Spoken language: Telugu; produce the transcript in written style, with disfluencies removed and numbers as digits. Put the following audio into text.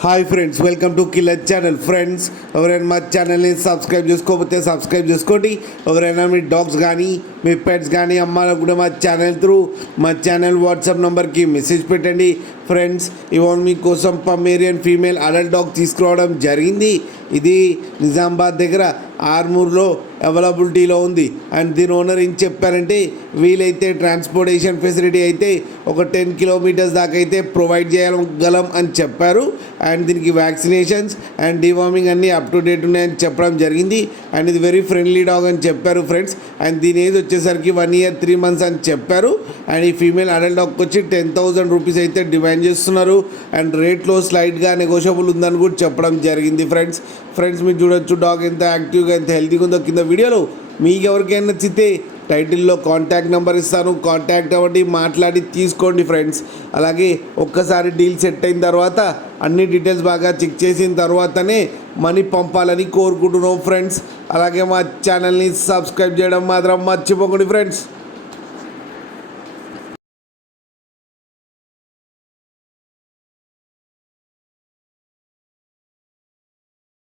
Hi friends, welcome to killer channel. Friends, ఎవరైనా మా ఛానల్ని సబ్స్క్రైబ్ చేసుకోకపోతే సబ్స్క్రైబ్ చేసుకోండి. ఎవరైనా మీ డాగ్స్ కానీ మీ పెట్స్ కానీ అమ్మాలకు కూడా మా ఛానల్ వాట్సాప్ నెంబర్కి మెసేజ్ పెట్టండి. ఫ్రెండ్స్, ఇవాళ మీకోసం పమేరియన్ ఫీమేల్ అడల్ట్ డాగ్ తీసుకురావడం జరిగింది. ఇది నిజామాబాద్ దగ్గర ఆర్మూర్లో అవైలబిలిటీలో ఉంది. అండ్ దీని ఓనర్ ఏం చెప్పారంటే, వీలైతే ట్రాన్స్పోర్టేషన్ ఫెసిలిటీ అయితే ఒక 10 కిలోమీటర్స్ దాకా అయితే ప్రొవైడ్ చేయగలం అని చెప్పారు. అండ్ దీనికి వ్యాక్సినేషన్స్ అండ్ డివార్మింగ్ అన్నీ అప్ టు డేట్ ఉన్నాయని చెప్పడం జరిగింది. అండ్ ఇది వెరీ ఫ్రెండ్లీ డాగ్ అని చెప్పారు ఫ్రెండ్స్. అండ్ దీని ఏజ్ వచ్చేసరికి 1 year 3 months అని చెప్పారు. అండ్ ఈ ఫీమేల్ అడల్ట్ డాగ్కి వచ్చి 10,000 రూపీస్ అయితే డిమాండ్ చేస్తున్నారు. అండ్ రేట్లో స్లైట్గా నెగోషియబుల్ ఉందని కూడా చెప్పడం జరిగింది. ఫ్రెండ్స్ మీరు చూడొచ్చు డాగ్ ఎంత యాక్టివ్గా ఎంత హెల్తీగా ఉందో కింద వీడియోలో. మీకు ఎవరికైనా నచ్చితే టైటిల్లో కాంటాక్ట్ నెంబర్ ఇస్తాను, కాంటాక్ట్ అవ్వండి, మాట్లాడి తీసుకోండి ఫ్రెండ్స్. అలాగే ఒక్కసారి డీల్ సెట్ అయిన తర్వాత అన్ని డీటెయిల్స్ బాగా చెక్ చేసిన తర్వాతనే మనీ పంపాలని కోరుకుంటున్నాం ఫ్రెండ్స్. అలాగే మా ఛానల్ని సబ్స్క్రైబ్ చేయడం మాత్రం మర్చిపోకండి ఫ్రెండ్స్.